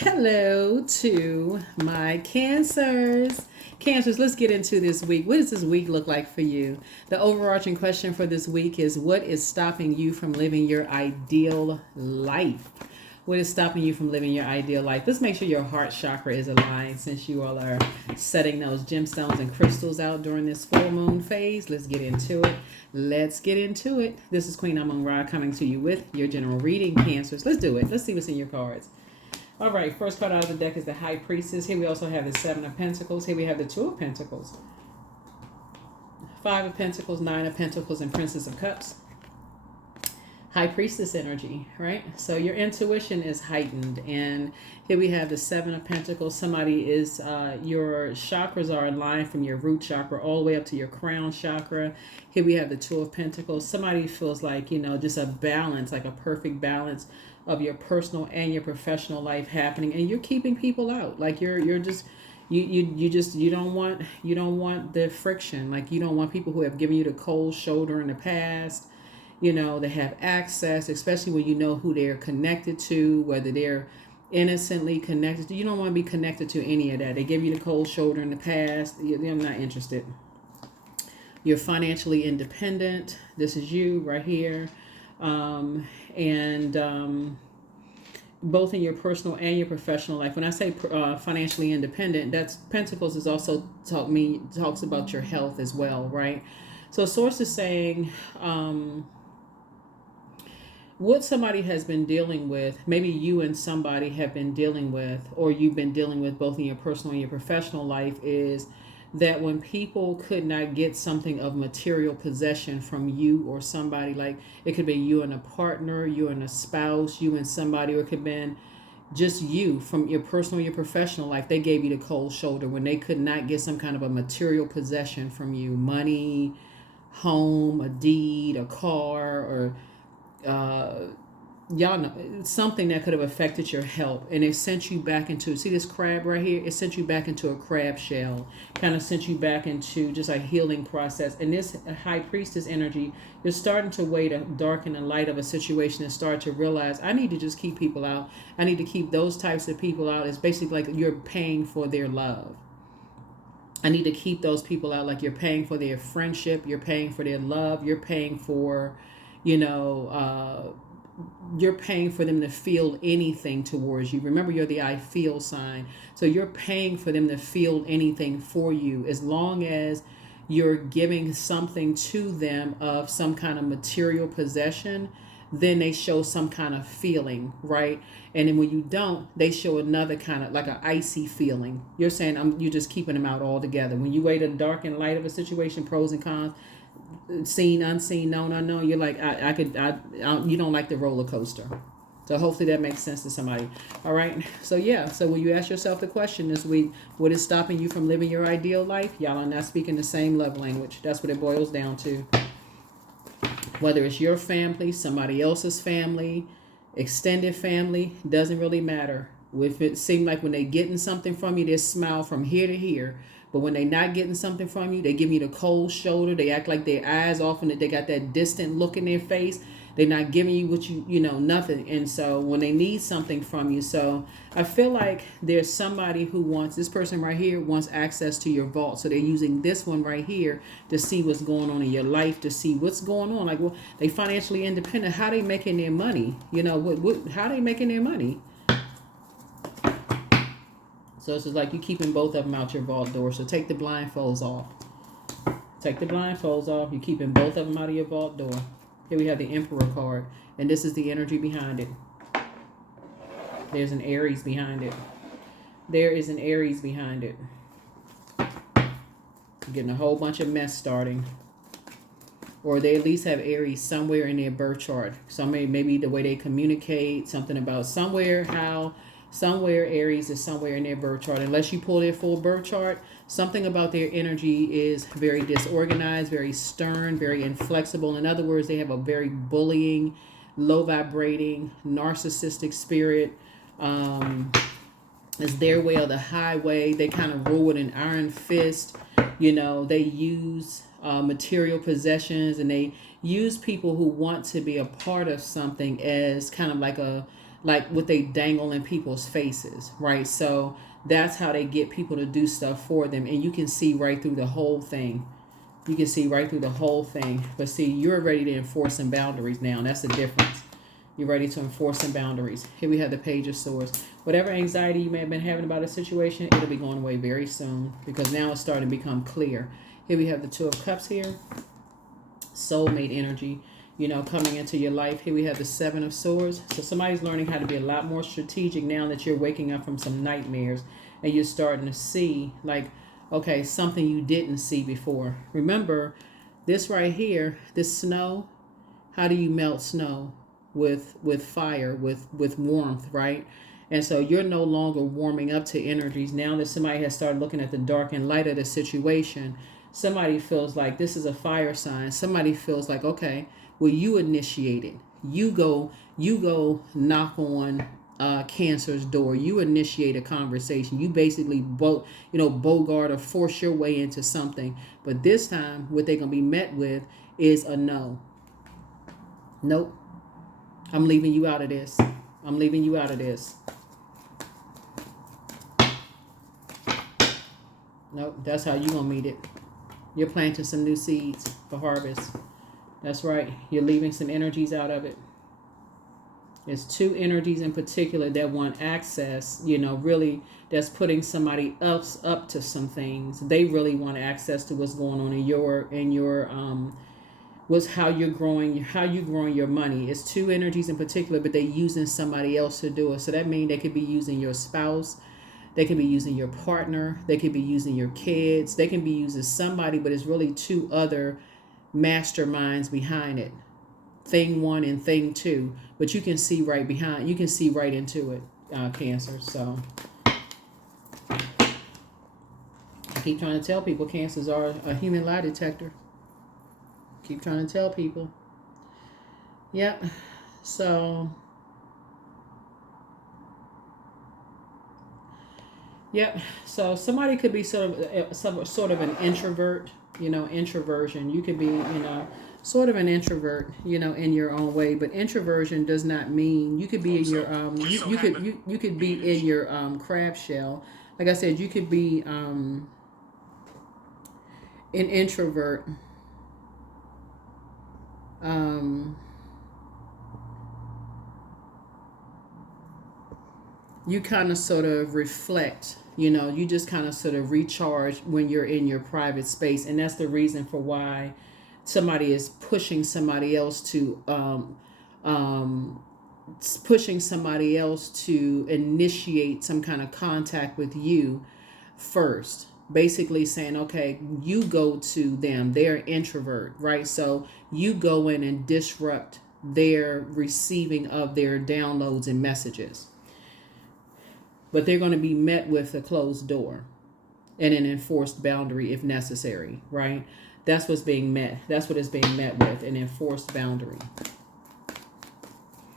Hello to my Cancers. Cancers, let's get into this week. What does this week look like for you? The overarching question for this week is what is stopping you from living your ideal life? What is stopping you from living your ideal life? Let's make sure your heart chakra is aligned since you all are setting those gemstones and crystals out during this full moon phase. Let's get into it. This is Queen Amun Ra coming to you with your general reading, Cancers. Let's do it. Let's see what's in your cards. All right, first card out of the deck is the High Priestess. Here we also have the Seven of Pentacles. Here we have the Two of Pentacles, Five of Pentacles, Nine of Pentacles, and Princess of Cups. High Priestess energy, right? So your intuition is heightened. And here we have the Seven of Pentacles. Somebody is, your chakras are aligned from your root chakra all the way up to your crown chakra. Here we have the Two of Pentacles. Somebody feels like, just a balance, like a perfect balance of your personal and your professional life happening, and you're keeping people out. Like you're just you don't want the friction. Like you don't want people who have given you the cold shoulder in the past. They have access, especially when you know who they're connected to, whether they're innocently connected to. You don't want to be connected to any of that. They give you the cold shoulder in the past. I'm not interested. You're financially independent. This is you right here. And both in your personal and your professional life. When I say financially independent, that's Pentacles is also talks about your health as well, right? So source is saying what somebody has been dealing with, maybe you and somebody have been dealing with, or you've been dealing with both in your personal and your professional life, is that when people could not get something of material possession from you or somebody, like it could be you and a partner, you and a spouse, you and somebody, or it could have been just you from your personal, your professional life, they gave you the cold shoulder when they could not get some kind of a material possession from you, money, home, a deed, a car, or y'all know something that could have affected your health, and it sent you back into, see this crab right here, it sent you back into a crab shell, kind of sent you back into just a healing process. And this High Priestess energy, you're starting to weigh the dark and the light of a situation and start to realize, I need to just keep people out. I need to keep those types of people out. It's basically like you're paying for their love. I need to keep those people out, like you're paying for their friendship, you're paying for their love, you're paying for you're paying for them to feel anything towards you. Remember, you're the I feel sign. So you're paying for them to feel anything for you, as long as you're giving something to them of some kind of material possession. Then they show some kind of feeling, right? And then when you don't, they show another kind of like an icy feeling. You're saying you're just keeping them out altogether. When you weigh the dark and light of a situation, pros and cons, seen, unseen, known, unknown, you're like, you don't like the roller coaster. So hopefully that makes sense to somebody. All right. So yeah. So when you ask yourself the question this week, what is stopping you from living your ideal life? Y'all are not speaking the same love language. That's what it boils down to. Whether it's your family, somebody else's family, extended family, doesn't really matter. If it seems like when they getting something from you, they smile from here to here. But when they not getting something from you, they give you the cold shoulder. They act like their eyes off and they got that distant look in their face. They're not giving you what nothing. And so when they need something from you, so I feel like there's somebody who wants, this person right here wants access to your vault. So they're using this one right here to see what's going on in your life, to see what's going on. Like, well, they financially independent. How they making their money? How they making their money? So it's just like you keeping both of them out your vault door. So take the blindfolds off. Take the blindfolds off. You're keeping both of them out of your vault door. Here we have the Emperor card. And this is the energy behind it. There's an Aries behind it. There is an Aries behind it. You're getting a whole bunch of mess starting. Or they at least have Aries somewhere in their birth chart. Maybe the way they communicate, something about somewhere Aries is somewhere in their birth chart. Unless you pull their full birth chart, something about their energy is very disorganized, very stern, very inflexible. In other words, they have a very bullying, low vibrating, narcissistic spirit. It's their way or the highway. They kind of rule with an iron fist. They use material possessions, and they use people who want to be a part of something as kind of like a like what they dangle in people's faces, right? So that's how they get people to do stuff for them. And you can see right through the whole thing. You can see right through the whole thing. But see, you're ready to enforce some boundaries now. That's the difference. You're ready to enforce some boundaries. Here we have the Page of Swords. Whatever anxiety you may have been having about a situation, it'll be going away very soon, because now it's starting to become clear. Here we have the Two of Cups here. Soulmate energy, you know, coming into your life. Here we have the Seven of Swords. So somebody's learning how to be a lot more strategic now that you're waking up from some nightmares and you're starting to see, like, okay, something you didn't see before. Remember, this right here, this snow, how do you melt snow? With fire, with warmth, right? And so you're no longer warming up to energies. Now that somebody has started looking at the dark and light of the situation, somebody feels like this is a fire sign. Somebody feels like, okay, well, you initiate it. You go knock on Cancer's door. You initiate a conversation. You basically bogart or force your way into something. But this time, what they're gonna be met with is a no. Nope. I'm leaving you out of this. I'm leaving you out of this. Nope, that's how you're going to meet it. You're planting some new seeds for harvest. That's right. You're leaving some energies out of it. There's two energies in particular that want access, really, that's putting somebody else up to some things. They really want access to what's going on in your what's how you're growing your money. It's two energies in particular, but they're using somebody else to do it. So that means they could be using your spouse, they can be using your partner, they could be using your kids, they can be using somebody, but it's really two other masterminds behind it. Thing one and thing two, but you can see right behind, you can see right into it, Cancer. So I keep trying to tell people Cancers are a human lie detector. Keep trying to tell people. Yep. So, yep. So somebody could be sort of an introvert. Introversion. You could be, sort of an introvert. In your own way. But introversion does not mean you could be in your you could be in your crab shell. Like I said, you could be an introvert. You kind of sort of reflect, you just kind of sort of recharge when you're in your private space. And that's the reason for why somebody is pushing somebody else to initiate some kind of contact with you first. Basically saying, okay, you go to them. They're an introvert, right? So you go in and disrupt their receiving of their downloads and messages. But they're going to be met with a closed door and an enforced boundary if necessary, right? That's what's being met. That's what is being met with, an enforced boundary.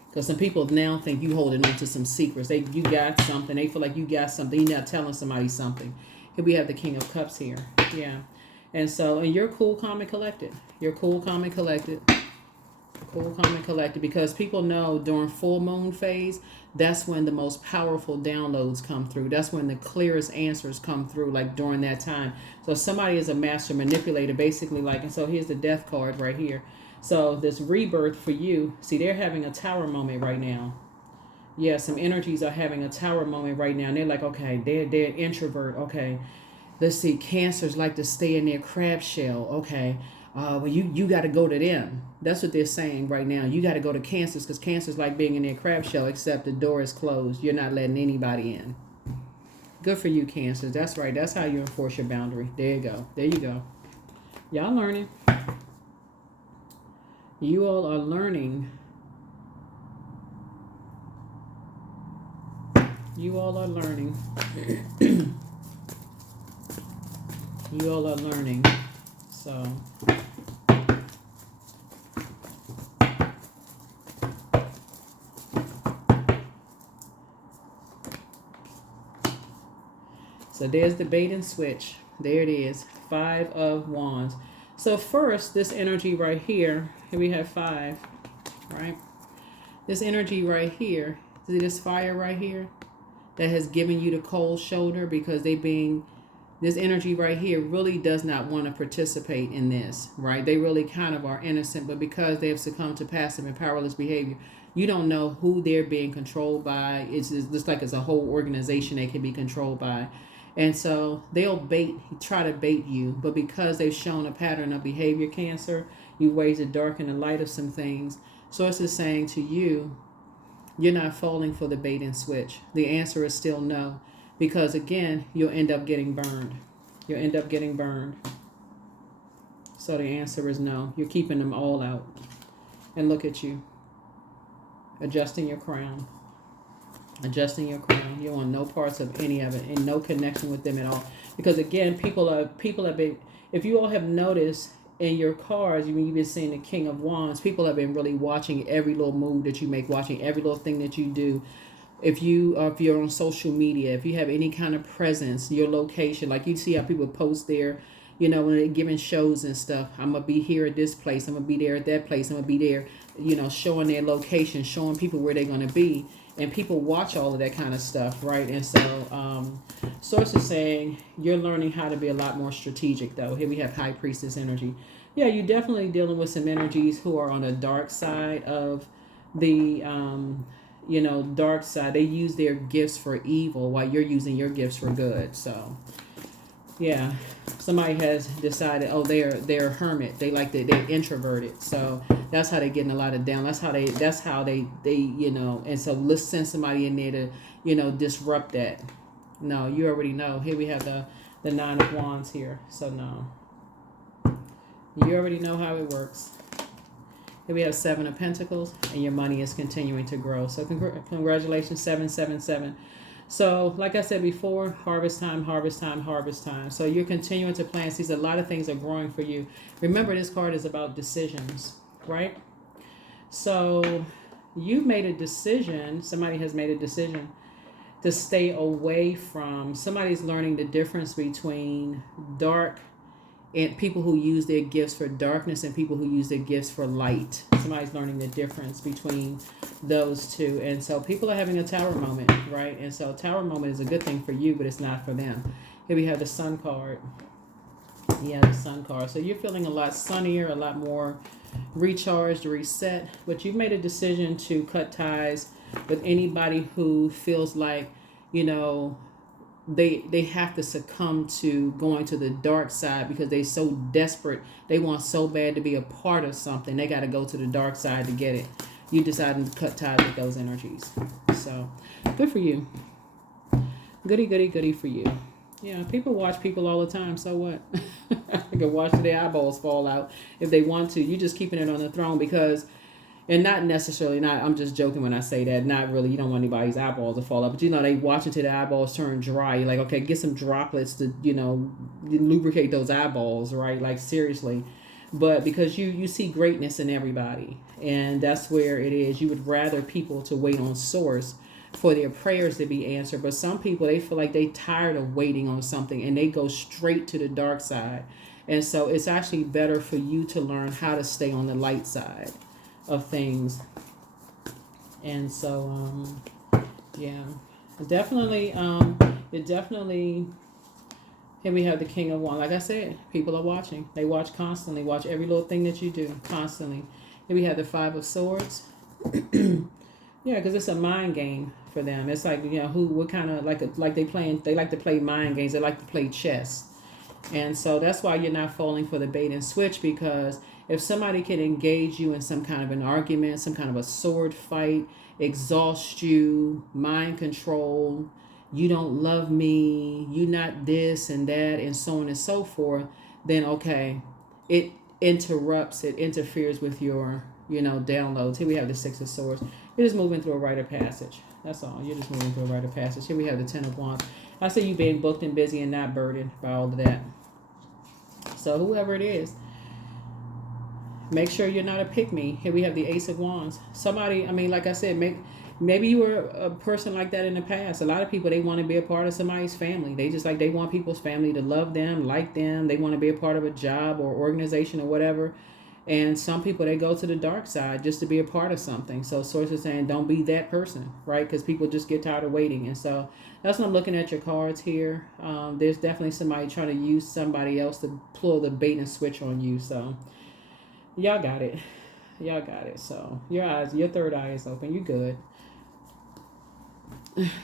Because some people now think you holding on to some secrets. You got something. They feel like you got something. You're not telling somebody something. Here we have the King of Cups here. Yeah. And you're cool, calm, and collected. You're cool, calm, and collected. Cool, calm, and collected. Because people know during full moon phase, that's when the most powerful downloads come through. That's when the clearest answers come through, like during that time. So somebody is a master manipulator, basically, and so here's the Death card right here. So this rebirth for you, see, they're having a tower moment right now. Yeah, some energies are having a tower moment right now. And they're like, okay, they're an introvert. Okay, let's see, Cancers like to stay in their crab shell. Okay, well, you got to go to them. That's what they're saying right now. You got to go to Cancers because Cancers like being in their crab shell, except the door is closed. You're not letting anybody in. Good for you, Cancers. That's right. That's how you enforce your boundary. There you go. There you go. Y'all learning. You all are learning. You all are learning. You all are learning. So there's the bait and switch. There it is. 5 of Wands. So first, this energy right here we have 5, right? This energy right here See this fire right here that has given you the cold shoulder, because this energy right here really does not want to participate in this, right? They really kind of are innocent, but because they have succumbed to passive and powerless behavior, you don't know who they're being controlled by. It's just like it's a whole organization they can be controlled by. And so they'll try to bait you, but because they've shown a pattern of behavior, Cancer, you ways to darken the light of some things. Source is saying to you, you're not falling for the bait and switch. The answer is still no, because again, you'll end up getting burned. You'll end up getting burned. So the answer is no. You're keeping them all out. And look at you, adjusting your crown. Adjusting your crown. You want no parts of any of it, and no connection with them at all. Because again, people have been, if you all have noticed in your cards, you've been seeing the King of Wands, people have been really watching every little move that you make, watching every little thing that you do. If you're on social media, if you have any kind of presence, your location, like you see how people post there, when they're giving shows and stuff. I'm going to be here at this place. I'm going to be there at that place. I'm going to be there, showing their location, showing people where they're going to be. And people watch all of that kind of stuff, right? And so Source is saying you're learning how to be a lot more strategic, though. Here we have High Priestess energy. Yeah, you're definitely dealing with some energies who are on the dark side of the, dark side. They use their gifts for evil while you're using your gifts for good. So, yeah, somebody has decided, they're a hermit. They're introverted. So that's how they're getting a lot of down. That's how they and so let's send somebody in there to, disrupt that. No, you already know. Here we have the Nine of Wands here. So no. You already know how it works. Here we have Seven of Pentacles, and your money is continuing to grow. So congratulations, 777. So like I said before, harvest time, harvest time, harvest time. So you're continuing to plant seeds. A lot of things are growing for you. Remember, this card is about decisions, right? So you've made a decision. Somebody has made a decision to stay away from. Somebody's learning the difference between dark and people who use their gifts for darkness and people who use their gifts for light. Somebody's learning the difference between those two. And so people are having a tower moment, right? And so a tower moment is a good thing for you, but it's not for them. Here we have the Sun card. Yeah, the Sun card. So you're feeling a lot sunnier, a lot more recharged, reset. But you've made a decision to cut ties with anybody who feels like, they have to succumb to going to the dark side because they're so desperate. They want so bad to be a part of something. They got to go to the dark side to get it. You decided to cut ties with those energies. So good for you. Goody, goody, goody for you. Yeah, people watch people all the time. So what? They can watch till their eyeballs fall out if they want to. You're just keeping it on the throne because... And not necessarily, I'm just joking when I say that. Not really, you don't want anybody's eyeballs to fall out. But, they watch until the eyeballs turn dry. You're like, okay, get some droplets to, lubricate those eyeballs, right? Like, seriously. But because you see greatness in everybody. And that's where it is. You would rather people to wait on source for their prayers to be answered. But some people, they feel like they tired of waiting on something. And they go straight to the dark side. And so it's actually better for you to learn how to stay on the light side of things. And so definitely here we have the King of Wands. Like I said, people are watching. They watch constantly, watch every little thing that you do constantly. Here we have the Five of Swords. Yeah, because it's a mind game for them. It's like, what kind of like they like to play mind games. They like to play chess. And so that's why you're not falling for the bait and switch, because if somebody can engage you in some kind of an argument, some kind of a sword fight, exhaust you, mind control, you don't love me, you not this and that, and so on and so forth, then okay, it interferes with your, downloads. Here we have the Six of Swords. You're just moving through a rite of passage. That's all. You're just moving through a rite of passage. Here we have the Ten of Wands. I say you being booked and busy and not burdened by all of that. So whoever it is, make sure you're not a pick-me. Here we have the Ace of Wands. Somebody, like I said, maybe you were a person like that in the past. A lot of people, they want to be a part of somebody's family. They want people's family to love them, like them. They want to be a part of a job or organization or whatever. And some people, they go to the dark side just to be a part of something. So source is saying, don't be that person, right? Because people just get tired of waiting. And so that's what I'm looking at your cards here. There's definitely somebody trying to use somebody else to pull the bait and switch on you. So y'all got it. Y'all got it. So your third eye is open. You good.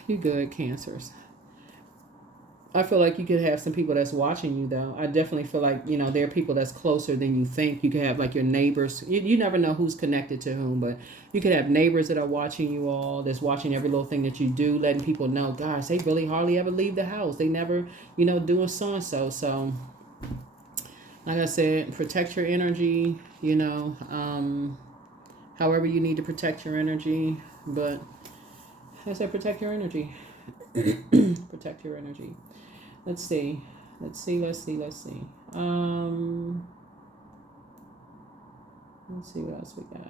You good, Cancers. I feel like you could have some people that's watching you, though. I definitely feel like, there are people that's closer than you think. You could have, like, your neighbors. You never know who's connected to whom, but you could have neighbors that are watching you all, that's watching every little thing that you do, letting people know, gosh, they really hardly ever leave the house. They never, doing so-and-so. So, like I said, protect your energy, however you need to protect your energy. But I said protect your energy. Protect your energy. Let's see. Let's see what else we got.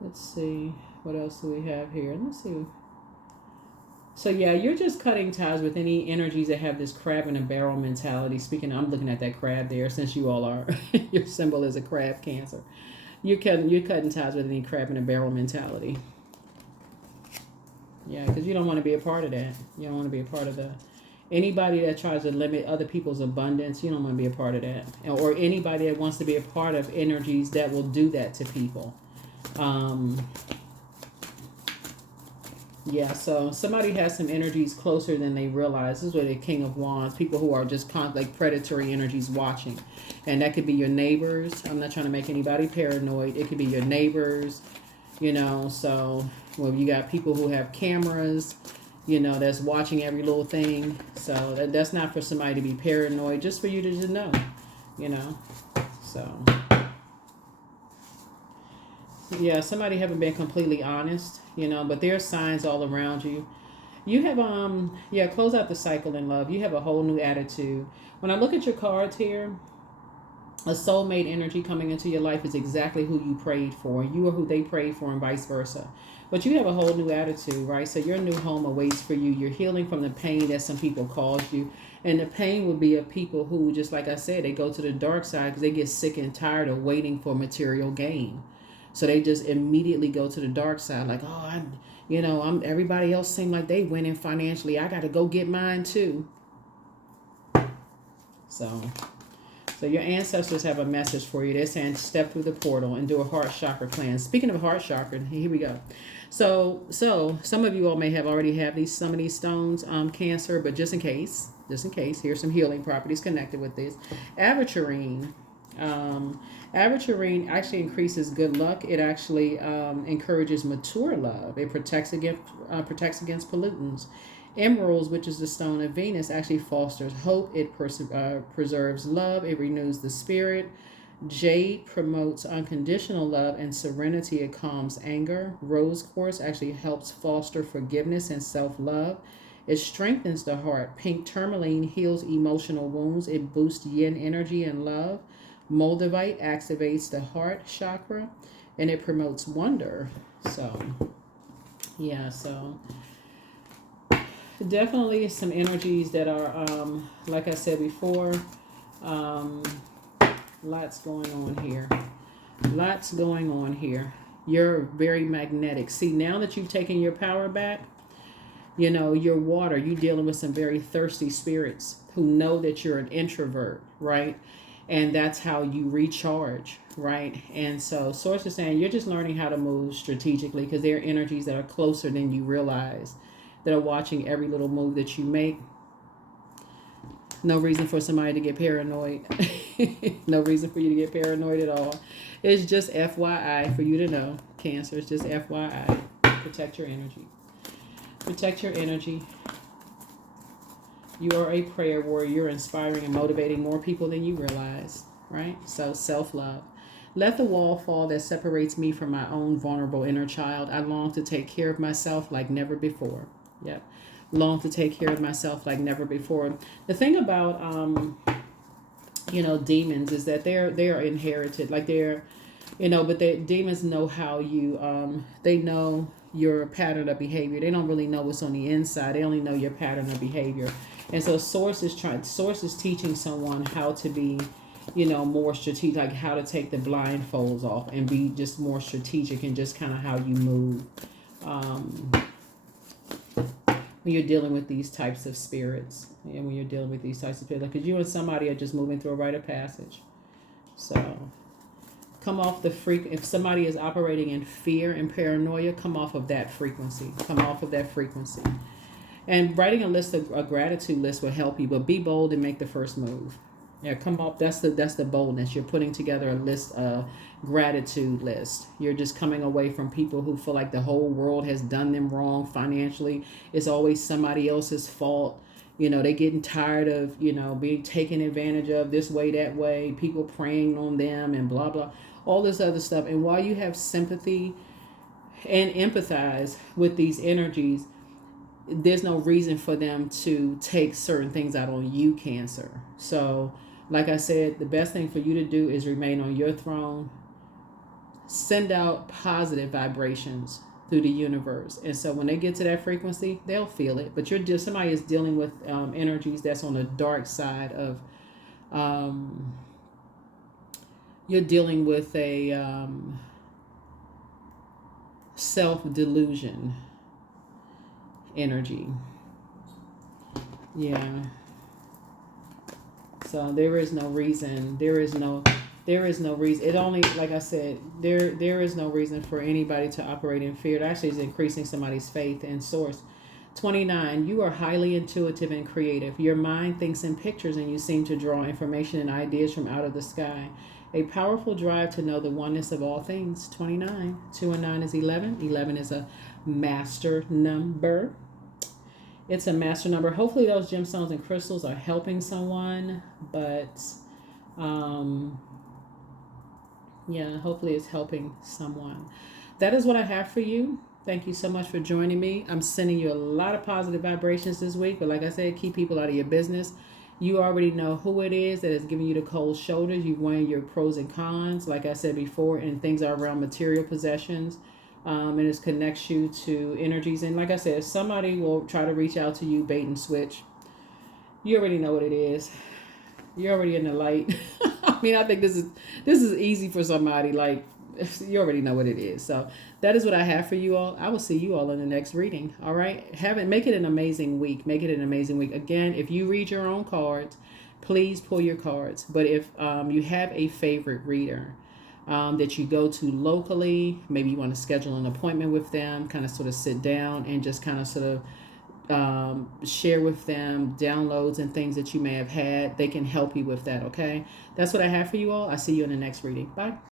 Let's see. What else do we have here? Let's see. So yeah, you're just cutting ties with any energies that have this crab in a barrel mentality. Speaking, I'm looking at that crab there, since you all are, your symbol is a crab, Cancer. You're cutting ties with any crab in a barrel mentality. Yeah, because you don't want to be a part of that. You don't want to be a part of the anybody that tries to limit other people's abundance. You don't want to be a part of that, or anybody that wants to be a part of energies that will do that to people. Yeah, so somebody has some energies closer than they realize. This is what the King of Wands, people who are just like predatory energies watching. And that could be your neighbors. I'm not trying to make anybody paranoid. It could be your neighbors, so you got people who have cameras, that's watching every little thing. So that's not for somebody to be paranoid, just for you to just know, so. Yeah, somebody haven't been completely honest, but there are signs all around you. You have, close out the cycle in love. You have a whole new attitude. When I look at your cards here, a soulmate energy coming into your life is exactly who you prayed for. You are who they prayed for, and vice versa. But you have a whole new attitude, right? So your new home awaits for you. You're healing from the pain that some people caused you. And the pain would be of people who, just like I said, they go to the dark side because they get sick and tired of waiting for material gain. So they just immediately go to the dark side, like, oh, I'm everybody else seem like they winning financially. I got to go get mine too. So your ancestors have a message for you. They're saying step through the portal and do a heart chakra cleanse. Speaking of heart chakra, here we go. So some of you all may have already have some of these stones, Cancer, but just in case, here's some healing properties connected with this. Aventurine. Aventurine actually increases good luck. It actually encourages mature love. It protects against pollutants. Emeralds, which is the stone of Venus, actually fosters hope. It preserves love. It renews the spirit. Jade promotes unconditional love and serenity. It calms anger. Rose quartz actually helps foster forgiveness and self-love. It strengthens the heart. Pink tourmaline heals emotional wounds. It boosts yin energy and love. Moldavite activates the heart chakra, and it promotes wonder. So, yeah, so definitely some energies that are, like I said before, lots going on here. You're very magnetic. See, now that you've taken your power back, your water, you're dealing with some very thirsty spirits who know that you're an introvert, right? And that's how you recharge, right? And so Source is saying you're just learning how to move strategically, because there are energies that are closer than you realize, that are watching every little move that you make. No reason for somebody to get paranoid. No reason for you to get paranoid at all. It's just FYI for you to know, Cancer. It's just FYI. Protect your energy. Protect your energy. You are a prayer warrior. You're inspiring and motivating more people than you realize, right? So self-love. Let the wall fall that separates me from my own vulnerable inner child. I long to take care of myself like never before. Yep. long to take care of myself like never before. The thing about demons is that they are inherited, like they're, but the demons know how you they know your pattern of behavior. They don't really know what's on the inside. They only know your pattern of behavior. And so source is teaching someone how to be, more strategic, like how to take the blindfolds off and be just more strategic and just kind of how you move when you're dealing with these types of spirits. And when you're dealing with these types of spirits, because you and somebody are just moving through a rite of passage. So come off the if somebody is operating in fear and paranoia, come off of that frequency. Come off of that frequency. And writing a gratitude list will help you, but be bold and make the first move. Yeah, come off. That's the boldness. You're putting together a list, a gratitude list. You're just coming away from people who feel like the whole world has done them wrong financially. It's always somebody else's fault. They're getting tired of, being taken advantage of this way, that way, people preying on them and blah, blah, all this other stuff. And while you have sympathy and empathize with these energies, there's no reason for them to take certain things out on you, Cancer. So, like I said, the best thing for you to do is remain on your throne. Send out positive vibrations through the universe. And so when they get to that frequency, they'll feel it. But somebody is dealing with energies that's on the dark side of, you're dealing with a self-delusion energy. Yeah. So there is no reason. It only, like I said, there is no reason for anybody to operate in fear. It actually is increasing somebody's faith in source. 29, you are highly intuitive and creative. Your mind thinks in pictures and you seem to draw information and ideas from out of the sky. A powerful drive to know the oneness of all things. 29. 2 and 9 is 11. 11 is a master number. It's a master number. Hopefully those gemstones and crystals are helping someone. But, hopefully it's helping someone. That is what I have for you. Thank you so much for joining me. I'm sending you a lot of positive vibrations this week. But like I said, keep people out of your business. You already know who it is that is giving you the cold shoulders. You've weighed your pros and cons, like I said before, and things are around material possessions. And it connects you to energies. And like I said, if somebody will try to reach out to you, bait and switch, you already know what it is. You're already in the light. I mean, I think this is easy for somebody. Like, you already know what it is. So that is what I have for you all. I will see you all in the next reading. All right. Make it an amazing week. Make it an amazing week. Again, if you read your own cards, please pull your cards. But if you have a favorite reader that you go to locally, maybe you want to schedule an appointment with them, kind of sort of sit down and just kind of sort of share with them downloads and things that you may have had, they can help you with that. Okay. That's what I have for you all. I'll see you in the next reading. Bye.